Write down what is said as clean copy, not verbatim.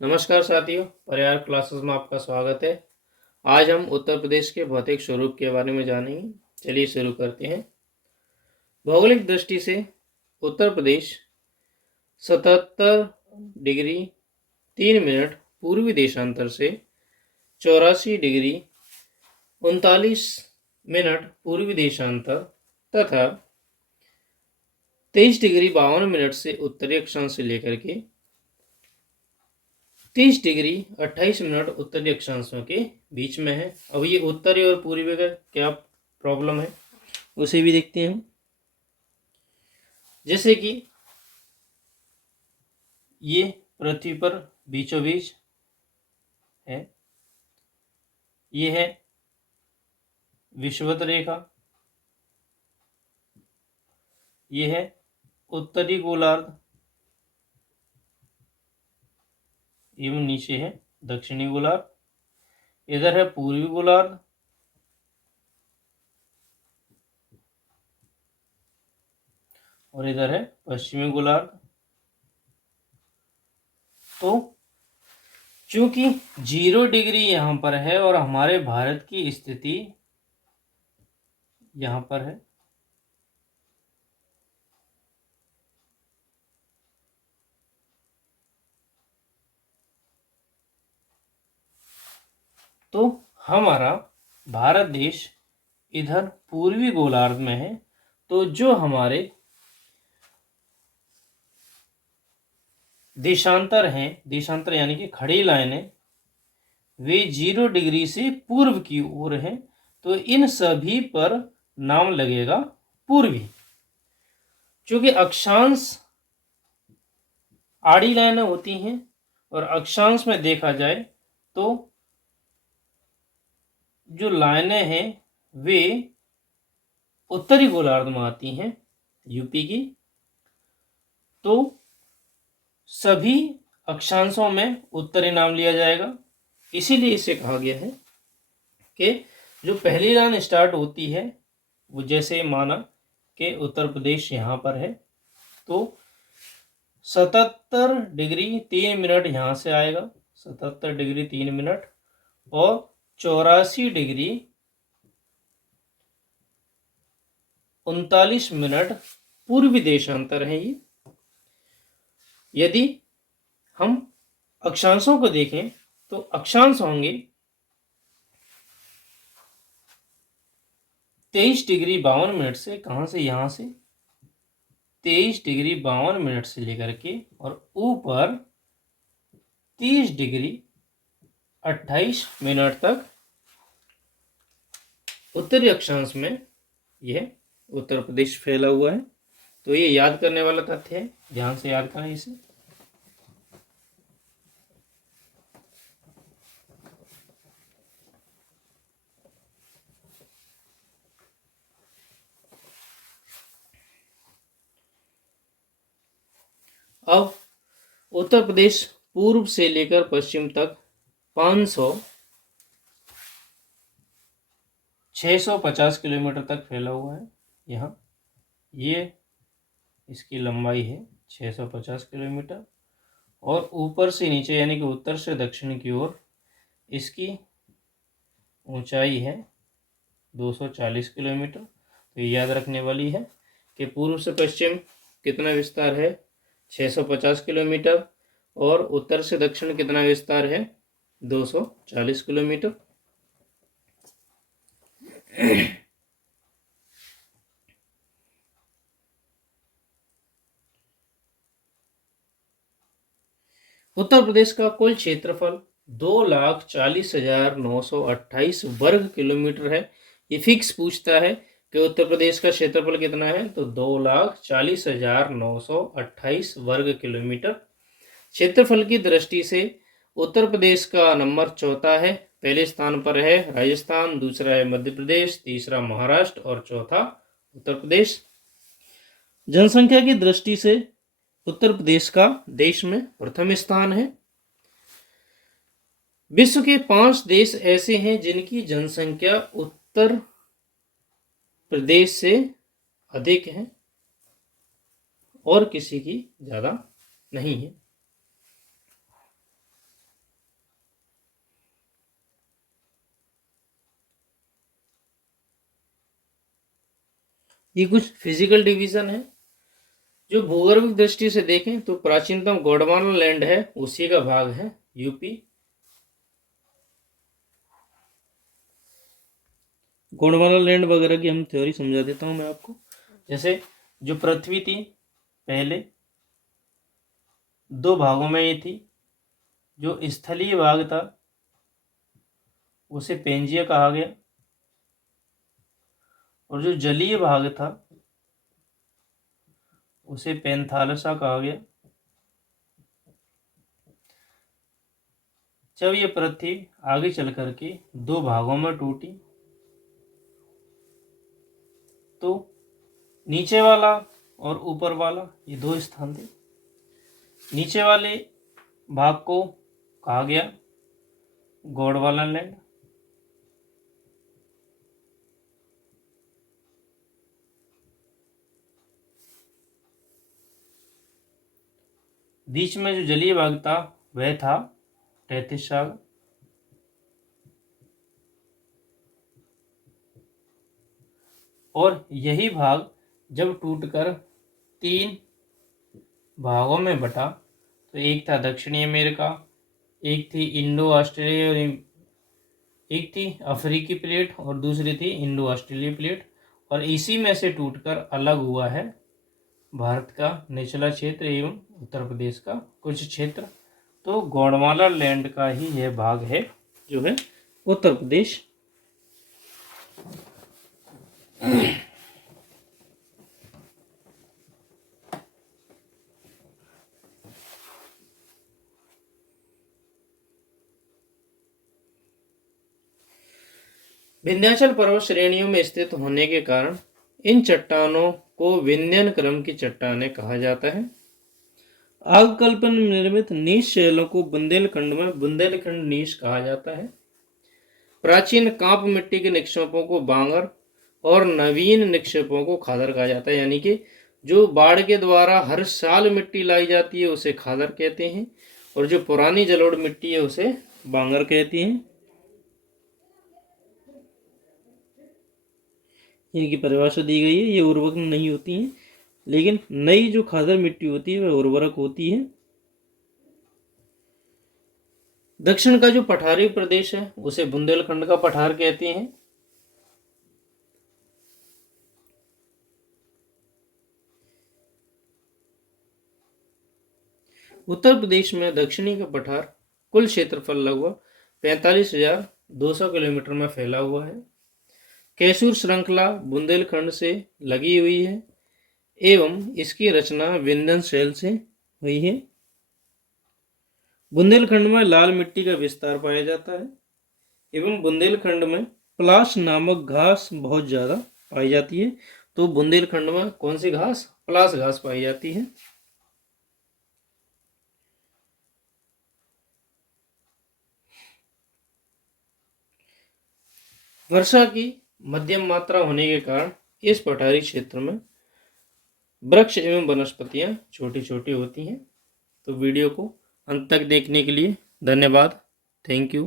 नमस्कार साथियों, परिहार क्लासेस में आपका स्वागत है। आज हम उत्तर प्रदेश के भौतिक स्वरूप के बारे में जानेंगे। चलिए शुरू करते हैं। भौगोलिक दृष्टि से उत्तर प्रदेश 77 डिग्री 3 मिनट पूर्वी देशांतर से 84 डिग्री 39 मिनट पूर्वी देशांतर तथा 23 डिग्री 52 मिनट से उत्तरी अक्षांश से लेकर के 30 डिग्री 28 मिनट उत्तरी अक्षांशों के बीच में है। अब ये उत्तरी और पूर्वी का क्या प्रॉब्लम है उसे भी देखते हैं। जैसे कि ये पृथ्वी पर बीचों बीच है, ये है विषुवत रेखा, ये है उत्तरी गोलार्ध एवं नीचे है दक्षिणी गोलार्ध, इधर है पूर्वी गोलार्ध और इधर है पश्चिमी गोलार्ध। तो चूंकि 0 डिग्री यहाँ पर है और हमारे भारत की स्थिति यहाँ पर है, तो हमारा भारत देश इधर पूर्वी गोलार्ध में है। तो जो हमारे देशांतर हैं, देशांतर यानी कि खड़ी लाइनें, वे 0 डिग्री से पूर्व की ओर हैं। तो इन सभी पर नाम लगेगा पूर्वी। क्योंकि अक्षांश आड़ी लाइनें होती हैं और अक्षांश में देखा जाए तो जो लाइनें हैं वे उत्तरी गोलार्ध में आती हैं यूपी की। तो सभी अक्षांशों में उत्तरी नाम लिया जाएगा। इसीलिए इसे कहा गया है कि जो पहली लाइन स्टार्ट होती है वो जैसे माना कि उत्तर प्रदेश यहाँ पर है, तो 77 डिग्री 3 मिनट यहाँ से आएगा, 77 डिग्री 3 मिनट, और 84 डिग्री 39 मिनट पूर्वी देशांतर है ये। यदि हम अक्षांशों को देखें तो अक्षांश होंगे 23 डिग्री 52 मिनट से, कहाँ से, यहाँ से 23 डिग्री 52 मिनट से लेकर के और ऊपर 30 डिग्री 28 मिनट तक उत्तरी अक्षांश में यह उत्तर प्रदेश फैला हुआ है। तो ये याद करने वाला तथ्य है, ध्यान से याद करें इसे। अब उत्तर प्रदेश पूर्व से लेकर पश्चिम तक 650 किलोमीटर तक फैला हुआ है। यहाँ ये इसकी लंबाई है 650 किलोमीटर, और ऊपर से नीचे यानी कि उत्तर से दक्षिण की ओर इसकी ऊंचाई है 240 किलोमीटर। तो ये याद रखने वाली है कि पूर्व से पश्चिम कितना विस्तार है, 650 किलोमीटर, और उत्तर से दक्षिण कितना विस्तार है, 240 किलोमीटर। उत्तर प्रदेश का कुल क्षेत्रफल 2,40,928 वर्ग किलोमीटर है। ये फिक्स पूछता है कि उत्तर प्रदेश का क्षेत्रफल कितना है, तो 2,40,928 वर्ग किलोमीटर। क्षेत्रफल की दृष्टि से उत्तर प्रदेश का नंबर चौथा है। पहले स्थान पर है राजस्थान, दूसरा है मध्य प्रदेश, तीसरा महाराष्ट्र और चौथा उत्तर प्रदेश। जनसंख्या की दृष्टि से उत्तर प्रदेश का देश में प्रथम स्थान है। विश्व के 5 देश ऐसे हैं जिनकी जनसंख्या उत्तर प्रदेश से अधिक है और किसी की ज्यादा नहीं है। ये कुछ फिजिकल डिवीजन है। जो भूगर्भिक दृष्टि से देखें तो प्राचीनतम गोंडवाना लैंड है, उसी का भाग है यूपी। गोंडवाना लैंड वगैरह की हम थ्योरी समझा देता हूं मैं आपको। जैसे जो पृथ्वी थी पहले दो भागों में ये थी। जो स्थलीय भाग था उसे पेंजिया कहा गया, और जो जलीय भाग था उसे पेंथालसा कहा गया। जब ये पृथ्वी आगे चल करके दो भागों में टूटी तो नीचे वाला और ऊपर वाला ये दो स्थान थे। नीचे वाले भाग को कहा गया गोंडवाना लैंड, बीच में जो जलीय भाग था वह था तैतीस सागर, और यही भाग जब टूटकर तीन भागों में बटा तो एक था दक्षिणी अमेरिका, एक थी इंडो ऑस्ट्रेलिया, एक थी अफ्रीकी प्लेट और दूसरी थी इंडो ऑस्ट्रेलिया प्लेट, और इसी में से टूटकर अलग हुआ है भारत का निचला क्षेत्र एवं उत्तर प्रदेश का कुछ क्षेत्र। तो गोंडवाना लैंड का ही यह भाग है जो है उत्तर प्रदेश। विंध्याचल पर्वत श्रेणियों में स्थित होने के कारण इन चट्टानों को विंध्यन क्रम की चट्टानें कहा जाता है। आगकल्पन निर्मित नीश शैलों को बुंदेलखंड में बुंदेलखंड नीश कहा जाता है। प्राचीन कांप मिट्टी के निक्षेपों को बांगर और नवीन निक्षेपों को खादर कहा जाता है। यानी कि जो बाढ़ के द्वारा हर साल मिट्टी लाई जाती है उसे खादर कहते हैं, और जो पुरानी जलोढ़ मिट्टी है उसे बांगर कहती हैं। इनकी परिभाषा दी गई है। ये उर्वरक नहीं होती हैं, लेकिन नई जो खादर मिट्टी होती है वह उर्वरक होती है। दक्षिण का जो पठारी प्रदेश है उसे बुंदेलखंड का पठार कहते हैं। उत्तर प्रदेश में दक्षिणी का पठार कुल क्षेत्रफल लगभग 45,200 किलोमीटर में फैला हुआ है। कैसूर श्रृंखला बुंदेलखंड से लगी हुई है एवं इसकी रचना विंध्यन शैल से हुई है। बुंदेलखंड में लाल मिट्टी का विस्तार पाया जाता है एवं बुंदेलखंड में पलाश नामक घास बहुत ज्यादा पाई जाती है। तो बुंदेलखंड में कौन सी घास? पलाश घास पाई जाती है। वर्षा की मध्यम मात्रा होने के कारण इस पठारी क्षेत्र में वृक्ष एवं वनस्पतियां छोटी छोटी होती हैं। तो वीडियो को अंत तक देखने के लिए धन्यवाद। Thank you.